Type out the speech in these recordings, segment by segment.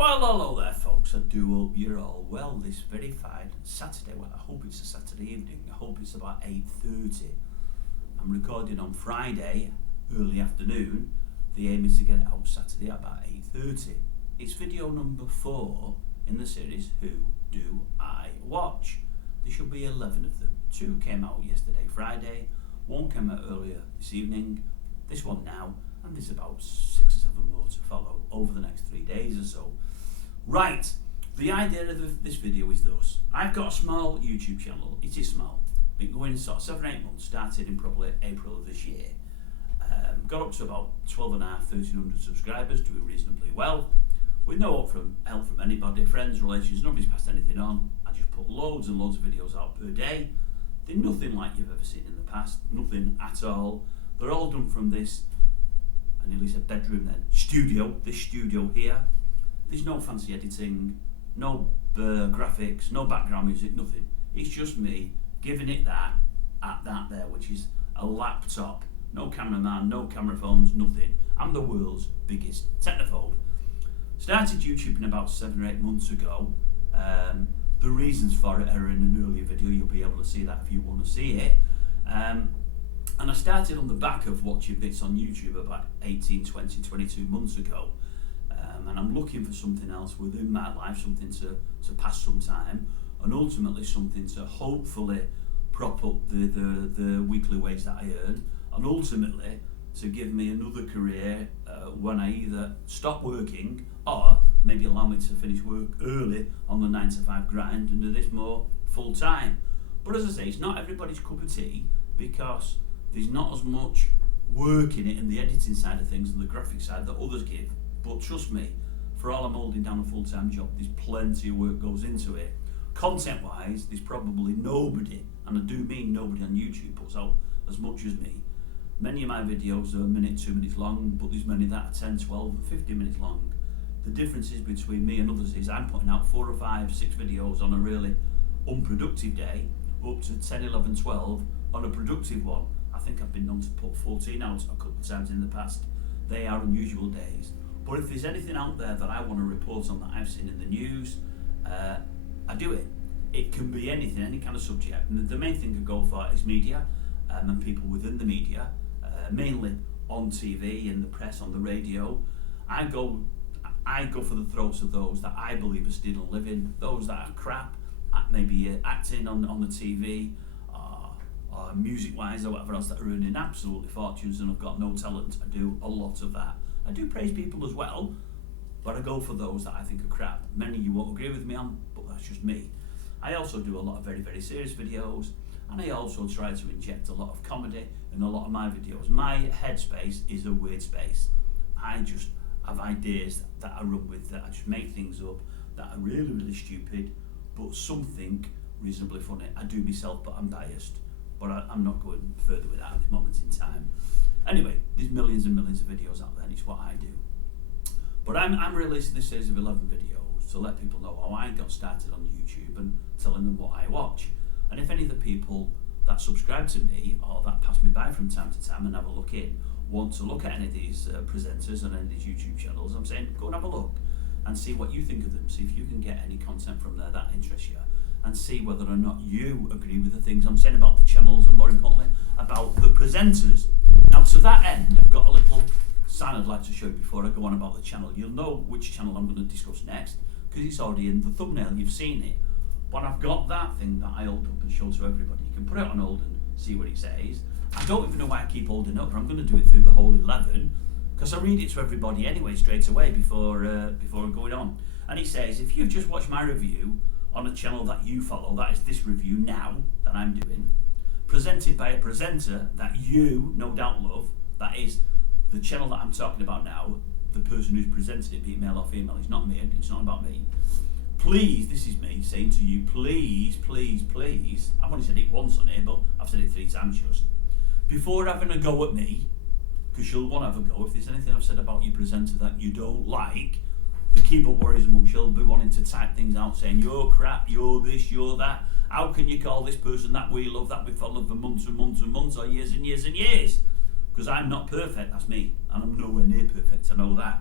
Well, hello there, folks. I do hope you're all well this very fine Saturday. Well, I hope it's a Saturday evening. I hope it's about 8:30. I'm recording on Friday, early afternoon. The aim is to get it out Saturday at about 8:30. It's video number 4 in the series Who Do I Watch? There should be 11 of them. 2 came out yesterday, Friday. 1 came out earlier this evening. This one now. And there's about 6 or 7 more to follow over the next 3 days or so. Right, the idea of this video is this. I've got a small YouTube channel. It is small. Been going sort of 7 or 8 months. Started in probably April of this year. Got up to about 1,250-1,300 subscribers, doing reasonably well. With no help from anybody, friends, relations, nobody's passed anything on. I just put loads and loads of videos out per day. They're nothing like you've ever seen in the past. Nothing at all. They're all done from this, I nearly said bedroom then, this studio here. There's no fancy editing, no graphics, no background music, nothing. It's just me giving it that at that there, which is a laptop. No cameraman, no camera phones, nothing. I'm the world's biggest technophobe. Started YouTubing about 7 or 8 months ago. The reasons for it are in an earlier video. You'll be able to see that if you want to see it. And I started on the back of watching bits on YouTube about 18, 20, 22 months ago. And I'm looking for something else within my life, something to pass some time, and ultimately something to hopefully prop up the weekly wage that I earn, and ultimately to give me another career when I either stop working or maybe allow me to finish work early on the 9 to 5 grind and do this more full time. But as I say, it's not everybody's cup of tea, because there's not as much work in it in the editing side of things and the graphic side that others give. But trust me, for all I'm holding down a full-time job, there's plenty of work goes into it. Content-wise, there's probably nobody, and I do mean nobody on YouTube, puts out as much as me. Many of my videos are 1 minute, 2 minutes long, but there's many that are 10, 12, and 15 minutes long. The differences between me and others is I'm putting out 4 or 5, 6 videos on a really unproductive day, up to 10, 11, 12 on a productive one. I think I've been known to put 14 out a couple of times in the past. They are unusual days. But if there's anything out there that I want to report on that I've seen in the news, I do it. It can be anything, any kind of subject. And the main thing I go for is media and people within the media, mainly on TV, in the press, on the radio. I go for the throats of those that I believe are still living, those that are crap, maybe acting on the TV, or music-wise or whatever else, that are earning absolutely fortunes and have got no talent. I do a lot of that. I do praise people as well, but I go for those that I think are crap. Many you won't agree with me on, but that's just me. I also do a lot of very, very serious videos, and I also try to inject a lot of comedy in a lot of my videos. My headspace is a weird space. I just have ideas that I run with, that I just make things up, that are really, really stupid, but something reasonably funny. I do myself, but I'm biased. But I'm not going further with that at this moment in time. Anyway, there's millions and millions of videos out there, and it's what I do. But I'm releasing this series of 11 videos to let people know how I got started on YouTube and telling them what I watch. And if any of the people that subscribe to me or that pass me by from time to time and have a look in want to look at any of these presenters and any of these YouTube channels, I'm saying go and have a look and see what you think of them. See if you can get any content from there that interests you, and see whether or not you agree with the things I'm saying about the channels, and more importantly about the presenters. Now, to that end, I've got a little sign I'd like to show you before I go on about the channel. You'll know which channel I'm going to discuss next because it's already in the thumbnail, you've seen it. But I've got that thing that I hold up and show to everybody. You can put it on hold and see what it says. I don't even know why I keep holding up, but I'm going to do it through the whole 11 because I read it to everybody anyway straight away before going on. And it says, if you've just watched my review on a channel that you follow, that is this review now that I'm doing, presented by a presenter that you no doubt love, that is the channel that I'm talking about now, the person who's presented it, be it male or female, it's not me, it's not about me. Please, this is me saying to you, please, please, please, I've only said it once on here, but I've said it 3 times just, before having a go at me, because you'll want to have a go, if there's anything I've said about your presenter that you don't like, the keyboard warriors amongst you will be wanting to type things out saying, you're crap, you're this, you're that. How can you call this person that we love, that we followed for months and months and months, or years and years and years? Because I'm not perfect, that's me. And I'm nowhere near perfect, I know that.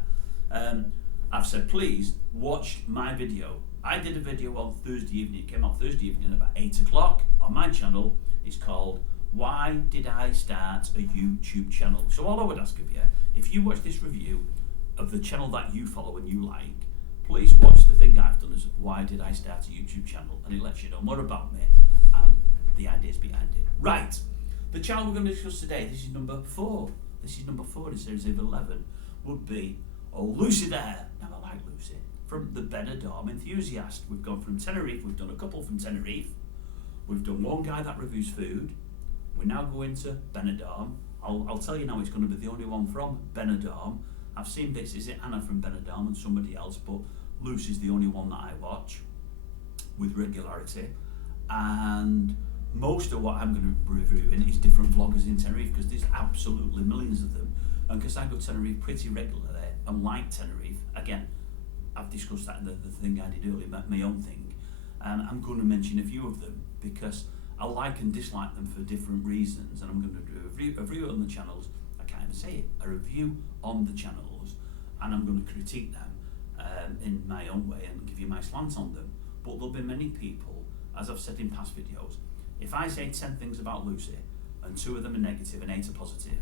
I've said, please watch my video. I did a video on Thursday evening. It came out Thursday evening about 8 o'clock on my channel. It's called Why Did I Start a YouTube Channel? So all I would ask of you, if you watch this review of the channel that you follow and you like, please watch the thing I've done as Why Did I Start a YouTube Channel? And it lets you know more about me and the ideas behind it. Right, the channel we're going to discuss today, this is number 4. This is number 4 in series of 11, would be Lucy there. Now I like Lucy. From the BENIDORM Enthusiast. We've gone from Tenerife, we've done a couple from Tenerife. We've done one guy that reviews food. We're now going to Benidorm. I'll tell you now, it's going to be the only one from Benidorm. I've seen bits, is it Anna from Benidorm and somebody else, but Lucy's the only one that I watch with regularity. And most of what I'm going to be reviewing is different vloggers in Tenerife, because there's absolutely millions of them. And because I go to Tenerife pretty regularly and like Tenerife, again, I've discussed that in the thing I did earlier, my own thing, and I'm going to mention a few of them because I like and dislike them for different reasons, and I'm going to do a review on the channels. I can't even say it, a review on the channels, and I'm going to critique them in my own way and give you my slant on them. But there'll be many people, as I've said in past videos, if I say 10 things about Lucy and 2 of them are negative and 8 are positive,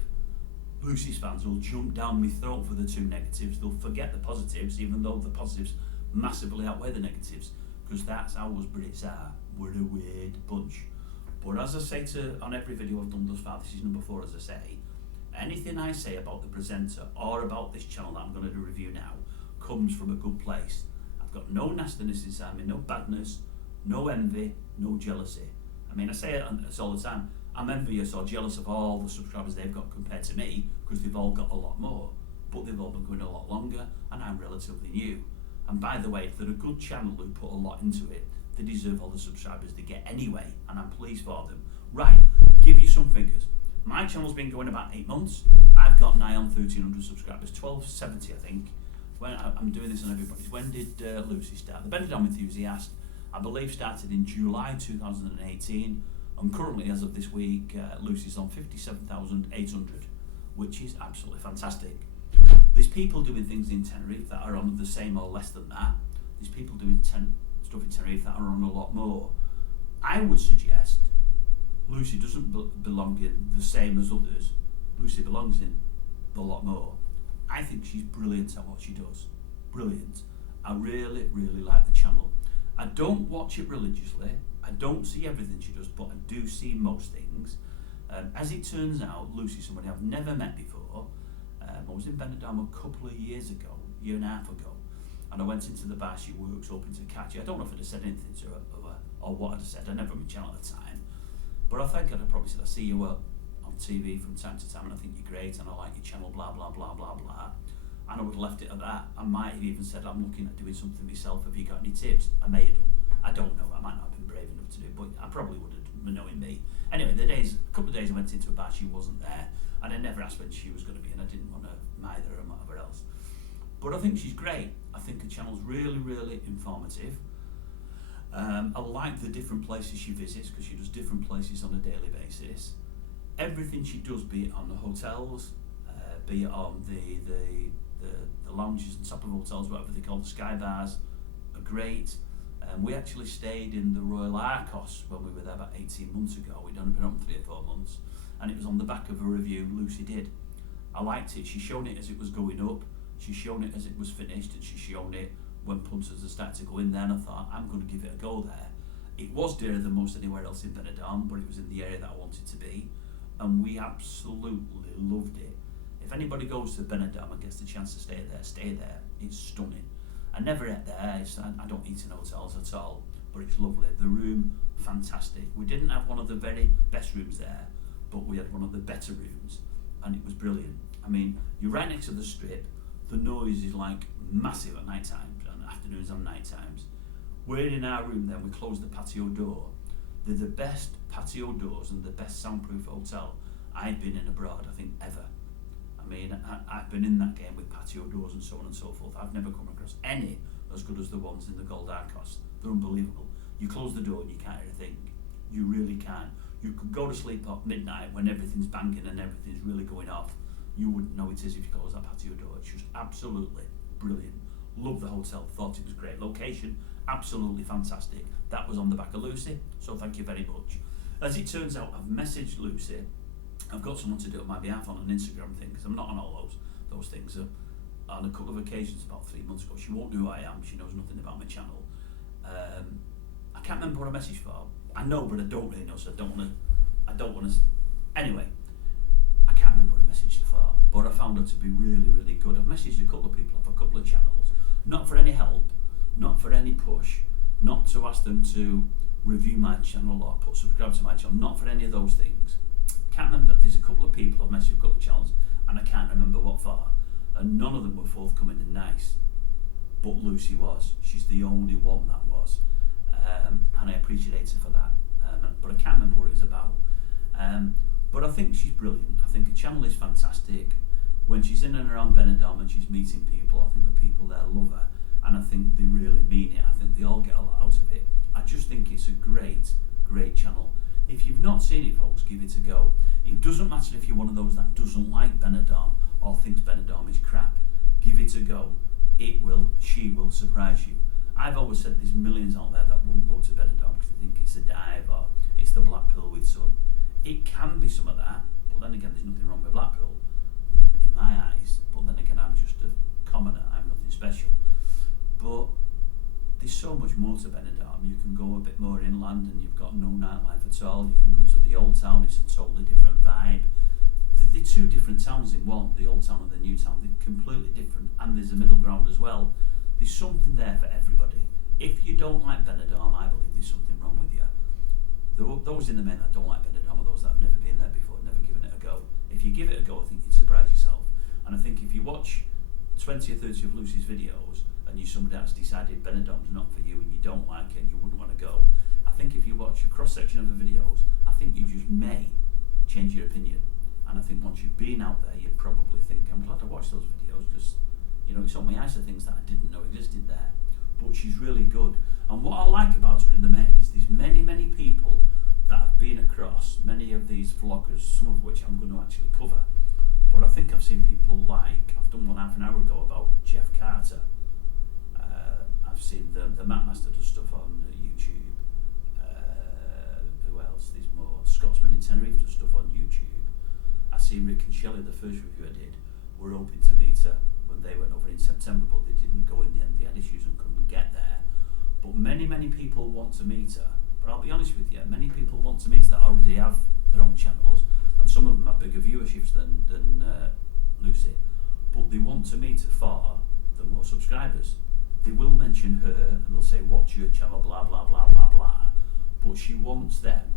Lucy's fans will jump down my throat for the 2 negatives. They'll forget the positives, even though the positives massively outweigh the negatives, because that's how us Brits are. We're a weird bunch. But as I say on every video I've done thus far, this is number 4, as I say, anything I say about the presenter or about this channel that I'm going to do review now comes from a good place. I've got no nastiness inside me, no badness, no envy, no jealousy. I mean, I say it all the time. I'm envious or jealous of all the subscribers they've got compared to me, because they've all got a lot more, but they've all been going a lot longer, and I'm relatively new. And by the way, if they're a good channel who put a lot into it, they deserve all the subscribers they get anyway, and I'm pleased for them. Right, give you some figures. My channel's been going about 8 months. I've got nigh on 1,300 subscribers, 1,270 I think. When I'm doing this on everybody's. When did Lucy start? The BENIDORM Enthusiast, I believe, started in July 2018. And currently, as of this week, Lucy's on 57,800, which is absolutely fantastic. There's people doing things in Tenerife that are on the same or less than that. There's people doing stuff in Tenerife that are on a lot more. I would suggest Lucy doesn't belong in the same as others. Lucy belongs in the lot more. I think she's brilliant at what she does. Brilliant. I really, really like the channel. I don't watch it religiously. I don't see everything she does, but I do see most things. As it turns out, Lucy's somebody I've never met before. I was in Benidorm a couple of years ago, year and a half ago, and I went into the bar she works, hoping to catch her. I don't know if I'd have said anything to her or what I'd have said. I never had my channel at the time, but I think I'd have probably said, I see you on TV from time to time, and I think you're great, and I like your channel, blah blah blah blah blah. And I would have left it at that. I might have even said, I'm looking at doing something myself. Have you got any tips? I may have done. I don't know. I might not have been brave enough to do it, but I probably would have, knowing me. Anyway, a couple of days I went into a bar, she wasn't there, and I never asked when she was going to be, and I didn't want to mind her and whatever else. But I think she's great. I think her channel's really, really informative. I like the different places she visits, because she does different places on a daily basis. Everything she does, be it on the hotels, be it on the lounges on top of hotels, whatever they call the sky bars, are great. We actually stayed in the Royal Arcos when we were there about 18 months ago. We'd only been on 3 or 4 months, and it was on the back of a review Lucy did. I liked it. She's shown it as it was going up, she's shown it as it was finished, and she's shown it when punters had started to go in there, and I thought, I'm going to give it a go there. It was dearer than most anywhere else in Benidorm, but it was in the area that I wanted to be, and we absolutely loved it. If anybody goes to Benidorm and gets the chance to stay there, stay there. It's stunning. I never ate there. I don't eat in hotels at all, but it's lovely. The room, fantastic. We didn't have one of the very best rooms there, but we had one of the better rooms, and it was brilliant. I mean, you're right next to the strip. The noise is like massive at night times, and afternoons and night times. We're in our room then, we closed the patio door. They're the best patio doors and the best soundproof hotel I've been in abroad, I think, ever. I mean, I've been in that game with patio doors and so on and so forth. I've never come across any as good as the ones in the Gold Arcos. They're unbelievable. You close the door and you can't hear a thing. You really can. You could go to sleep at midnight when everything's banging and everything's really going off. You wouldn't know it is if you close that patio door. It's just absolutely brilliant. Loved the hotel, thought it was great location, absolutely fantastic. That was on the back of Lucy, so thank you very much. As it turns out, I've messaged Lucy. I've got someone to do it on my behalf on an Instagram thing, because I'm not on all those things. On a couple of occasions about 3 months ago, she won't know who I am, she knows nothing about my channel. I can't remember what I messaged for. I know, but I don't really know, so I don't want to. Anyway, I can't remember what I messaged her for, but I found her to be really, really good. I've messaged a couple of people off a couple of channels, not for any help, not for any push, not to ask them to review my channel or subscribe to my channel, not for any of those things. Can't remember. There's a couple of people I've messaged a couple of channels, and I can't remember what for, and none of them were forthcoming and nice. But Lucy was. She's the only one that was, and I appreciate her for that. But I can't remember what it was about. But I think she's brilliant. I think her channel is fantastic. When she's in and around Benidorm and she's meeting people, I think the people there love her, and I think they really mean it. I think they all get a lot out of it. I just think it's a great, great channel. If you've not seen it, folks, give it a go. It doesn't matter if you're one of those that doesn't like Benidorm or thinks Benidorm is crap. Give it a go. She will surprise you. I've always said there's millions out there that won't go to Benidorm because they think it's a dive or it's the Blackpool with sun. It can be some of that, but then again, there's nothing wrong with Blackpool in my eyes. But then again, I'm just a commoner. I'm nothing special. But there's so much more to Benidorm. You can go a bit more inland and you've got no nightlife at all. You can go to the old town, it's a totally different vibe. They're two different towns in one, the old town and the new town. They're completely different, and there's a middle ground as well. There's something there for everybody. If you don't like Benidorm, I believe there's something wrong with you. Those in the main that don't like Benidorm are those that have never been there before, never given it a go. If you give it a go, I think you'd surprise yourself. And I think if you watch 20 or 30 of Lucy's videos and you're somebody that's decided Benidorm's not for you and you don't like it and you wouldn't want to go, I think if you watch a cross-section of the videos, I think you just may change your opinion. And I think once you've been out there, you'd probably think, I'm glad I watched those videos because, it's on my eyes of things that I didn't know existed there. But she's really good. And what I like about her in the main is there's many, many people that have been across, many of these vloggers, some of which I'm going to actually cover. But I think I've seen people I've done one half an hour ago about Jeff Carter. I've seen the Mapmaster does stuff on YouTube. Who else? There's more. Scotsman in Tenerife does stuff on YouTube. I see Rick and Shelley, the first review I did, were hoping to meet her when they went over in September, but they didn't go in the end. They had issues and couldn't get there. But many, many people want to meet her. But I'll be honest with you, many people want to meet her that already have their own channels, and some of them have bigger viewerships than Lucy. But they want to meet her for the more subscribers. They will mention her and they'll say, what's your channel, blah, blah, blah, blah, blah. But she wants them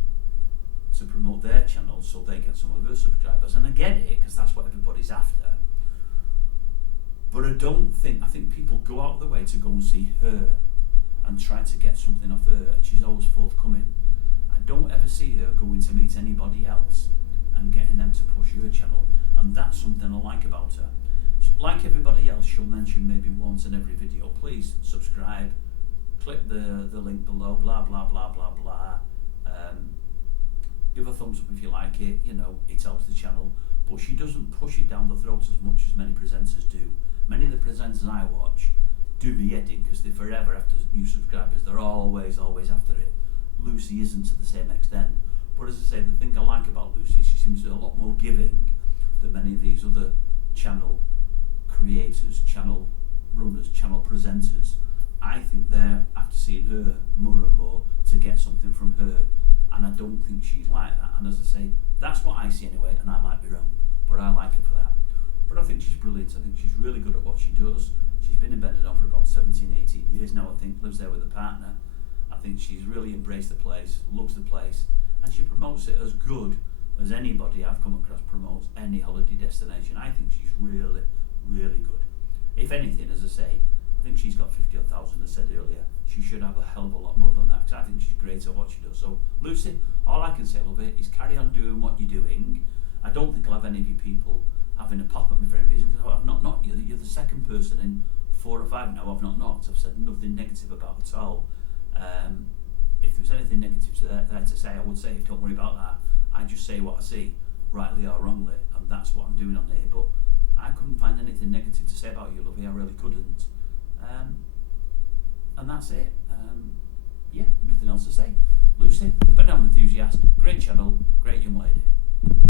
to promote their channel so they get some of her subscribers. And I get it, because that's what everybody's after. But I think people go out of the way to go and see her and try to get something off her, and she's always forthcoming. I don't ever see her going to meet anybody else and getting them to push her channel, and that's something I like about her. Like everybody else, she'll mention maybe once in every video, please subscribe, click the link below, blah, blah, blah, blah, blah. Give a thumbs up if you like it, it helps the channel. But she doesn't push it down the throat as much as many presenters do. Many of the presenters I watch do the editing because they're forever after new subscribers. They're always after it. Lucy isn't to the same extent. But as I say, the thing I like about Lucy, she seems to be a lot more giving than many of these other channel creators, channel runners, channel presenters. I think they're after seeing her more and more to get something from her. And I don't think she's like that. And as I say, that's what I see anyway, and I might be wrong, but I like her for that. But I think she's brilliant. I think she's really good at what she does. She's been in Benidorm for about 17, 18 years now, I think, lives there with a partner. I think she's really embraced the place, loves the place, and she promotes it as good as anybody I've come across promotes any holiday destination. I think she's really, really good. If anything, as I say, I think she's got 50,000, I said earlier. She should have a hell of a lot more than that, because I think she's great at what she does. So, Lucy, all I can say, love it, is carry on doing what you're doing. I don't think I'll have any of you people having a pop at me for any reason, because I've not knocked you. You're the second person in 4 or 5 now I've not knocked. I've said nothing negative about at all. If there was anything negative there to say, I would say it. Don't worry about that. I just say what I see, rightly or wrongly, and that's what I'm doing on here. But I couldn't find anything negative to say about you, lovey. I really couldn't. And that's it. Yeah, nothing else to say. Lucy, the BENIDORM Enthusiast, great channel.